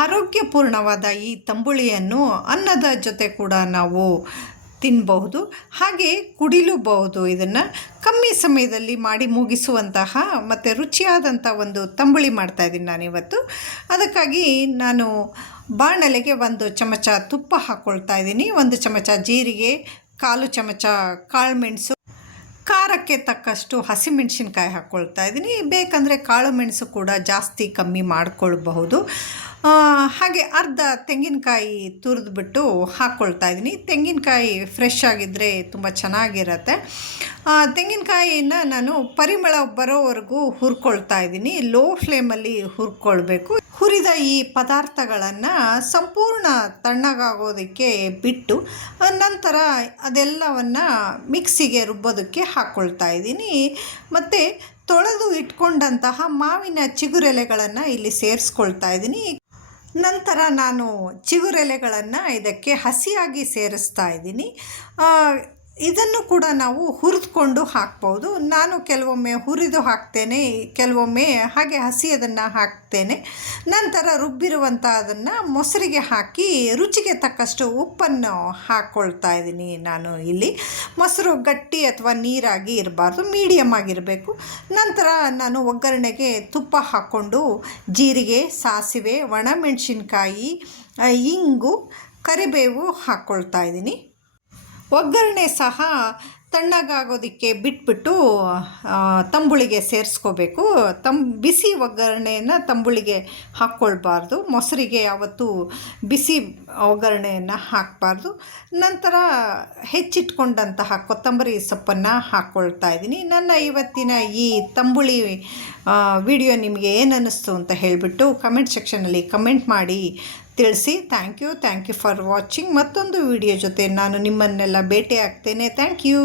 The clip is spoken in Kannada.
ಆರೋಗ್ಯಪೂರ್ಣವಾದ ಈ ತಂಬುಳಿಯನ್ನು ಅನ್ನದ ಜೊತೆ ಕೂಡ ನಾವು ತಿನ್ನಬಹುದು, ಹಾಗೆ ಕುಡಿಲೂಬಹುದು. ಇದನ್ನು ಕಮ್ಮಿ ಸಮಯದಲ್ಲಿ ಮಾಡಿ ಮುಗಿಸುವಂತಹ ಮತ್ತು ರುಚಿಯಾದಂಥ ಒಂದು ತಂಬುಳಿ ಮಾಡ್ತಾಯಿದ್ದೀನಿ ನಾನಿವತ್ತು. ಅದಕ್ಕಾಗಿ ನಾನು ಬಾಣಲೆಗೆ 1 ಚಮಚ ತುಪ್ಪ ಹಾಕ್ಕೊಳ್ತಾ ಇದ್ದೀನಿ, 1 ಚಮಚ ಜೀರಿಗೆ, 1/4 ಚಮಚ ಕಾಳುಮೆಣಸು, ಖಾರಕ್ಕೆ ತಕ್ಕಷ್ಟು ಹಸಿಮೆಣಸಿನ್ಕಾಯಿ ಹಾಕ್ಕೊಳ್ತಾ ಇದ್ದೀನಿ. ಬೇಕಂದರೆ ಕಾಳು ಮೆಣಸು ಕೂಡ ಜಾಸ್ತಿ ಕಮ್ಮಿ ಮಾಡಿಕೊಳ್ಬಹುದು. ಹಾಗೆ ಅರ್ಧ ತೆಂಗಿನಕಾಯಿ ತುರಿದ್ಬಿಟ್ಟು ಹಾಕ್ಕೊಳ್ತಾ ಇದ್ದೀನಿ. ತೆಂಗಿನಕಾಯಿ ಫ್ರೆಶ್ ಆಗಿದ್ದರೆ ತುಂಬ ಚೆನ್ನಾಗಿರುತ್ತೆ. ತೆಂಗಿನಕಾಯಿನ ನಾನು ಪರಿಮಳ ಬರೋವರೆಗೂ ಹುರ್ಕೊಳ್ತಾ ಇದ್ದೀನಿ. ಲೋ ಫ್ಲೇಮಲ್ಲಿ ಹುರ್ಕೊಳ್ಬೇಕು. ಹುರಿದ ಈ ಪದಾರ್ಥಗಳನ್ನು ಸಂಪೂರ್ಣ ತಣ್ಣಗಾಗೋದಕ್ಕೆ ಬಿಟ್ಟು ನಂತರ ಅದೆಲ್ಲವನ್ನು ಮಿಕ್ಸಿಗೆ ರುಬ್ಬೋದಕ್ಕೆ ಹಾಕ್ಕೊಳ್ತಾ ಇದ್ದೀನಿ. ಮತ್ತು ತೊಳೆದು ಇಟ್ಕೊಂಡಂತಹ ಮಾವಿನ ಚಿಗುರೆಲೆಗಳನ್ನು ಇಲ್ಲಿ ಸೇರಿಸ್ಕೊಳ್ತಾ ಇದ್ದೀನಿ. ನಂತರ ನಾನು ಚಿಗುರೆಲೆಗಳನ್ನು ಇದಕ್ಕೆ ಹಸಿಯಾಗಿ ಸೇರಿಸ್ತಾ ಇದ್ದೀನಿ. ಇದನ್ನು ಕೂಡ ನಾವು ಹುರಿದುಕೊಂಡು ಹಾಕ್ಬೋದು. ನಾನು ಕೆಲವೊಮ್ಮೆ ಹುರಿದು ಹಾಕ್ತೇನೆ, ಕೆಲವೊಮ್ಮೆ ಹಾಗೆ ಹಸಿ ಅದನ್ನು ಹಾಕ್ತೇನೆ. ನಂತರ ರುಬ್ಬಿರುವಂಥ ಅದನ್ನು ಮೊಸರಿಗೆ ಹಾಕಿ ರುಚಿಗೆ ತಕ್ಕಷ್ಟು ಉಪ್ಪನ್ನು ಹಾಕ್ಕೊಳ್ತಾ ಇದ್ದೀನಿ. ನಾನು ಇಲ್ಲಿ ಮೊಸರು ಗಟ್ಟಿ ಅಥವಾ ನೀರಾಗಿ ಇರಬಾರ್ದು, ಮೀಡಿಯಮ್ ಆಗಿರಬೇಕು. ನಂತರ ನಾನು ಒಗ್ಗರಣೆಗೆ ತುಪ್ಪ ಹಾಕ್ಕೊಂಡು ಜೀರಿಗೆ, ಸಾಸಿವೆ, ಒಣಮೆಣಸಿನ್ಕಾಯಿ, ಇಂಗು, ಕರಿಬೇವು ಹಾಕ್ಕೊಳ್ತಾ ಇದ್ದೀನಿ. ಒಗ್ಗರಣೆ ಸಹ ತಣ್ಣಗಾಗೋದಕ್ಕೆ ಬಿಟ್ಬಿಟ್ಟು ತಂಬುಳಿಗೆ ಸೇರಿಸ್ಕೋಬೇಕು. ಬಿಸಿ ಒಗ್ಗರಣೆಯನ್ನು ತಂಬುಳಿಗೆ ಹಾಕ್ಕೊಳ್ಬಾರ್ದು. ಮೊಸರಿಗೆ ಯಾವತ್ತೂ ಬಿಸಿ ಒಗ್ಗರಣೆಯನ್ನು ಹಾಕಬಾರ್ದು. ನಂತರ ಹೆಚ್ಚಿಟ್ಕೊಂಡಂತಹ ಕೊತ್ತಂಬರಿ ಸೊಪ್ಪನ್ನು ಹಾಕ್ಕೊಳ್ತಾ ಇದ್ದೀನಿ. ನನ್ನ ಇವತ್ತಿನ ಈ ತಂಬುಳಿ ವಿಡಿಯೋ ನಿಮಗೆ ಏನು ಅನ್ನಿಸ್ತು ಅಂತ ಹೇಳಿಬಿಟ್ಟು ಕಮೆಂಟ್ ಸೆಕ್ಷನಲ್ಲಿ ಕಮೆಂಟ್ ಮಾಡಿ ತಿಳಿಸಿ. Thank you for watching. ಮತ್ತೊಂದು ವಿಡಿಯೋ ಜೊತೆ ನಾನು ನಿಮ್ಮನ್ನೆಲ್ಲ ಭೇಟಿ ಆಗ್ತೇನೆ. Thank you.